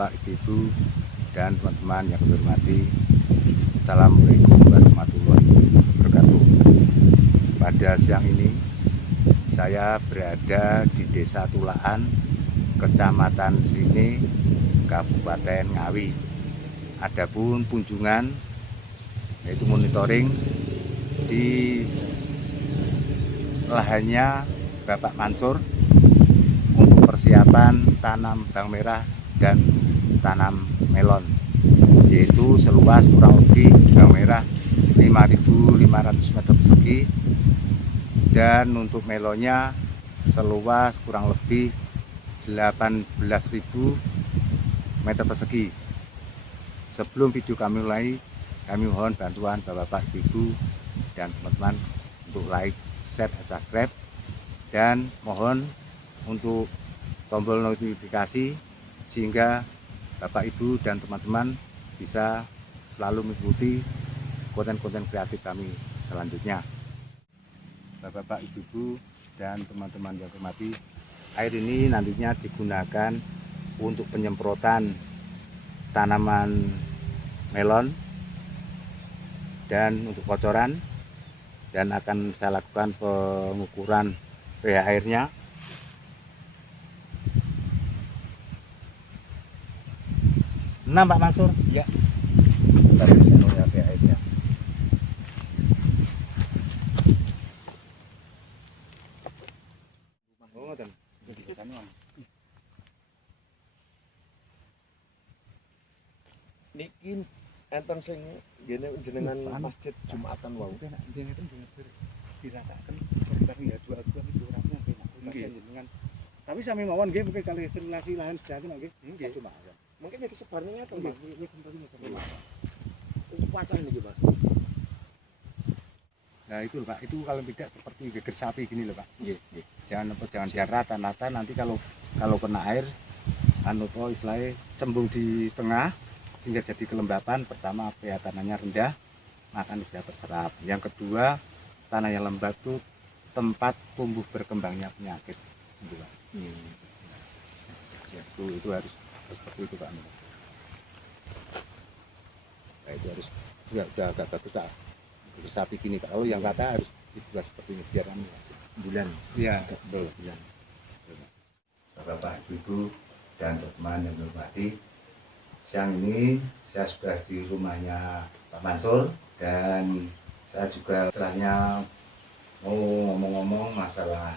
Bapak, Ibu, dan teman-teman yang kami hormati. Assalamualaikum warahmatullahi wabarakatuh. Pada siang ini saya berada di Desa Tulaan, Kecamatan Sini, Kabupaten Ngawi. Adapun kunjungan yaitu monitoring di lahannya Bapak Mansur untuk persiapan tanam bawang merah dan tanam melon, yaitu seluas kurang lebih bawang merah 5.500 meter persegi dan untuk melonnya seluas kurang lebih 18.000 meter persegi. Sebelum video kami mulai, kami mohon bantuan Bapak, Ibu, dan teman-teman untuk like, share, dan subscribe, dan mohon untuk tombol notifikasi sehingga Bapak, Ibu, dan teman-teman bisa selalu mengikuti konten-konten kreatif kami selanjutnya. Bapak, Ibu, dan teman-teman yang hormati, air ini nantinya digunakan untuk penyemprotan tanaman melon dan untuk kocoran, dan akan saya lakukan pengukuran pH airnya. Nah, Pak Mansur, ya, kita bisa melihat pH airnya. Niki enten sing ngene jenengan masjid Jumatan wau. Tapi sami mawon nggih mungkin kalau stimulasi lahan sedakin nggih. Nggih. Cuma. Mungkin itu sebarnya atau Pak? Untuk patah ini Pak. Nah itu Pak, itu kalau tidak seperti geger sapi gini loh Pak. Nggih, nggih. Jangan dirata-rata, nanti kalau kena air istilahnya cembung di tengah sehingga jadi kelembapan. Pertama pH tanahnya rendah, maka tidak terserap. Yang kedua, tanah yang lembab itu tempat tumbuh berkembangnya penyakit, gitu Pak. Itu harus seperti itu Pak. Nah, itu harus sudah agak bagus Pak. Sapi gini Pak. Kalau yang kata harus dibuat seperti ini biar bulan. Iya, betul bulan. Bapak, Ibu, dan teman-teman yang hormati, siang ini saya sudah di rumahnya Pak Mansur, dan saya juga setelahnya mau ngomong-ngomong masalah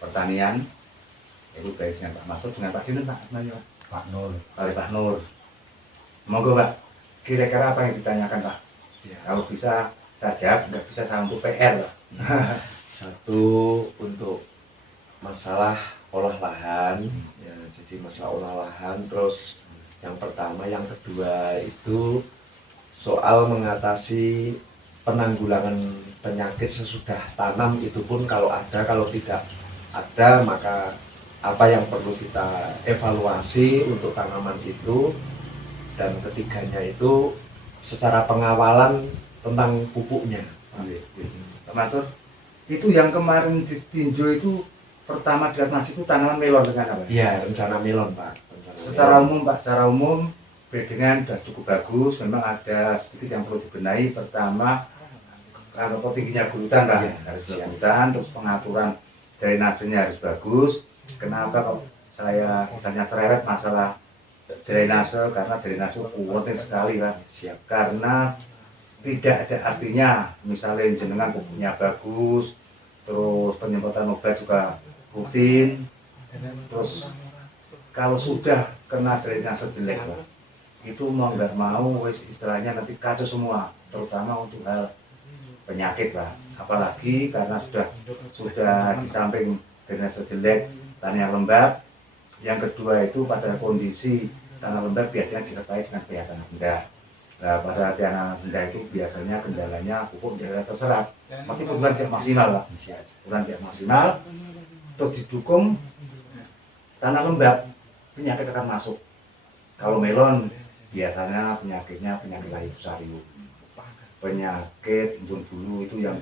pertanian, yaitu baik dengan Pak Mansur dengan Pak Sinten Pak sebenarnya Pak Nur. Pak Nur. Monggo Pak, kira-kira apa yang ditanyakan Pak? Ya. Kalau bisa saya jawab, nggak bisa saya untuk PR Pak. Satu untuk masalah olah lahan, ya, jadi masalah olah lahan. Terus yang pertama, yang kedua itu soal mengatasi penanggulangan penyakit sesudah tanam. Itu pun kalau ada, kalau tidak ada maka apa yang perlu kita evaluasi untuk tanaman itu. Dan ketiganya itu secara pengawalan tentang pupuknya. Pak Mansur, itu yang kemarin ditinjau itu pertama dilihat Mas itu tanaman melon dengan apa? Iya, rencana melon Pak. Secara umum Pak, secara umum breedingan sudah cukup bagus. Memang ada sedikit yang perlu dibenahi. Pertama, kalau tingginya gulutan Pak, harus gulutan. Terus pengaturan drainasenya harus bagus. Kenapa kok saya misalnya cerewet masalah drainase? Karena drainase penting sekali Pak. Karena tidak ada artinya misalnya jenengan pupuknya bagus, terus penyemprotan obat juga rutin, terus kalau sudah kena drainase jelek Pak, itu mau nggak mau istilahnya nanti kacau semua, terutama untuk hal penyakit Pak. Apalagi karena sudah di samping drainase jelek, tanah yang lembab. Yang kedua itu pada kondisi tanah lembab biasanya disertai dengan pH tanah rendah. Nah, pada tanah rendah itu biasanya kendalanya pupuk tidak terserap, meskipun bukan tidak maksimal Pak. Bukan tidak maksimal, terus didukung tanah lembab, penyakit akan masuk. Kalau melon biasanya penyakitnya penyakit layu sariu, penyakit embun bulu itu yang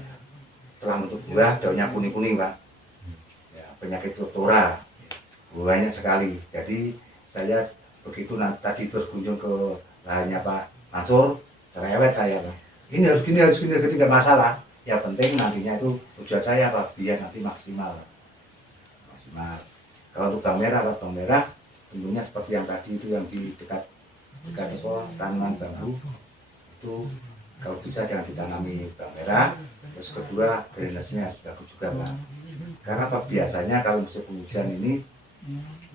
setelah bentuk buah daunnya kuning-kuning Pak. Ya, penyakit Rotora banyak sekali. Jadi saya begitu tadi berkunjung ke lahannya Pak Mansur, cerewet saya Pak. Ini harus gini, nggak masalah. Ya penting nantinya itu tujuan saya Pak, biar nanti maksimal. Kalau untuk bawang merah tentunya seperti yang tadi itu yang di dekat tanaman bambu itu kalau bisa jangan ditanami bawang merah. Terus kedua drainasenya harus bagus juga Pak. Karena apa biasanya kalau musim penghujan ini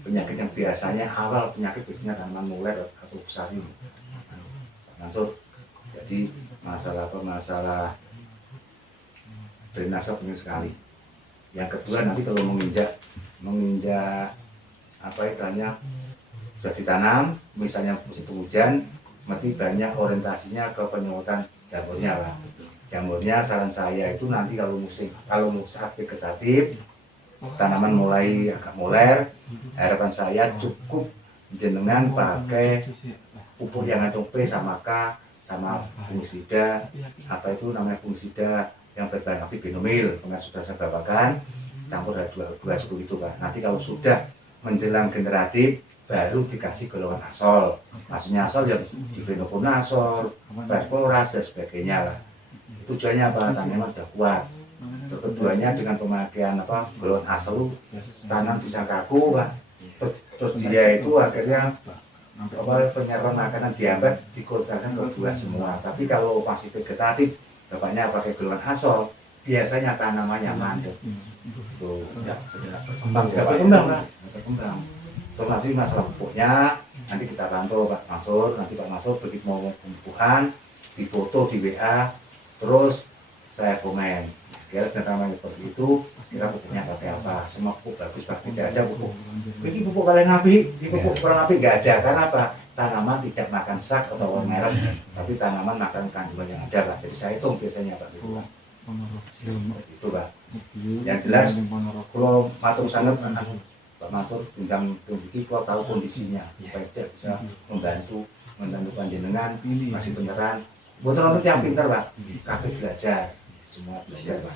penyakit yang biasanya awal penyakit biasanya tanaman mulet atau usari. Mansur, jadi masalah drainase penting sekali. Yang kedua nanti kalau menginjak apa istilahnya sudah ditanam, misalnya musim penghujan, berarti banyak orientasinya ke penyemprotan jamurnya Pak. Jamurnya saran saya itu nanti kalau saat vegetatif, tanaman mulai agak moler, harapan saya cukup jenengan pakai pupuk yang ngandung P sama K sama fungisida, apa itu namanya fungisida yang berbahan aktif binomil, kemarin sudah saya bawakan, campur dari dua suku itu Pak. Nanti kalau sudah menjelang generatif baru dikasih golongan asol, maksudnya asol yang difenokonazol, perforas dan sebagainya lah. Tujuannya apa? Tanaman sudah kuat. Keduanya dengan pemakaian golongan asol, tanam bisa kaku Pak. Terus dia itu akhirnya penyerapan makanan diambil dikorbankan ke buah semua. Tapi kalau masih vegetatif, bapaknya pakai golongan asol, biasanya tanamannya mandek. Tuh, berkembang. Terus masih masalah pupuknya, nanti kita pantau Pak Mansur. Nanti Pak Mansur begitu mau pembukaan, difoto di WA, terus saya komen. Kira tanaman seperti itu, kira pupuknya pakai apa? Semua pupuk bagus Pak, tidak ada pupuk. Ini pupuk paling api, ini pupuk kurang api nggak ada. Karena apa? Tanaman tidak makan sak atau merek, tapi tanaman makan kandungan yang ada Pak. Jadi saya hitung biasanya Pak. Itu Pak. Yang jelas, kalau matur sangat Pak Mansur bintang tinggi, kalau tahu kondisinya, supaya bisa membantu panjenengan masih beneran. Buat orang yang pintar Pak, kabeh belajar. Semua belajar Pak.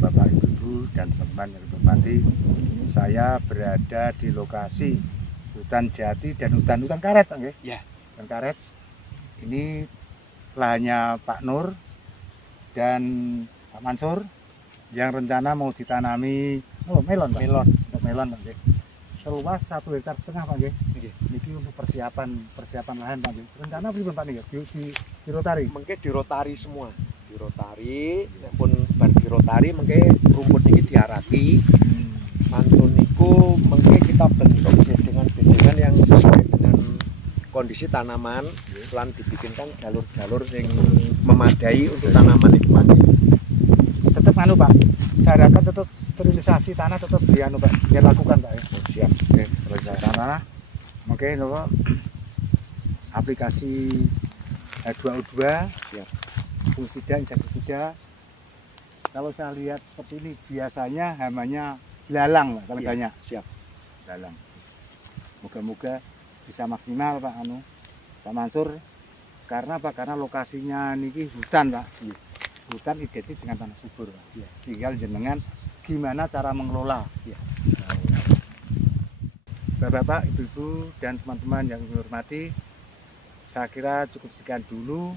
Bapak, Ibu, dan teman-teman yang hormati, saya berada di lokasi hutan jati dan hutan karet, okay? Ya. Hutan karet. Ini lahannya Pak Nur dan Pak Mansur yang rencana mau ditanami melon, okay? Seluas 1,5 hektar Pak, okay? Ini untuk persiapan lahan Pak. Rencana pripun Pak nih? Di rotari. Mengke dirotari semua. Dirotari, pun bar dirotari mengke rumput ini diaraki. Mantun niku mengke kita bentuk bedengan yang sesuai dengan kondisi tanaman, lan dibikinkan jalur-jalur yang memadai untuk tanaman itu Pak. Tetap Pak, syaratkan tetap sterilisasi tanah tetap Pak, dilakukan Pak ya. Siap. Oke, sterilisasi tanah. Oke, aplikasi H2O2 siap. Fungisida, insektisida. Kalau saya lihat seperti ini biasanya hamanya lalang Pak, kalau banyak. Siap. Lalang. Moga-moga bisa maksimal Pak Pak Mansur. Karena apa? Karena lokasinya niki hutan Pak. Hutan identik dengan tanah subur Pak. Tinggal jenengan gimana cara mengelola. Bapak-bapak, ibu-ibu, dan teman-teman yang dihormati, saya kira cukup sekian dulu,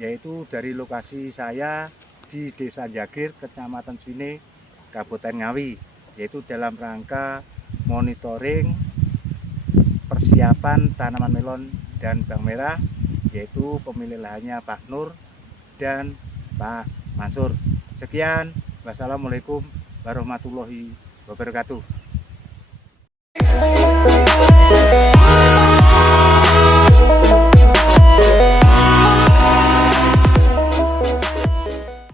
yaitu dari lokasi saya di Desa Jagir, Kecamatan Sine, Kabupaten Ngawi, yaitu dalam rangka monitoring persiapan tanaman melon dan bawang merah, yaitu pemilik lahannya Pak Nur dan Pak Mansur. Sekian, wassalamualaikum warahmatullahi wabarakatuh.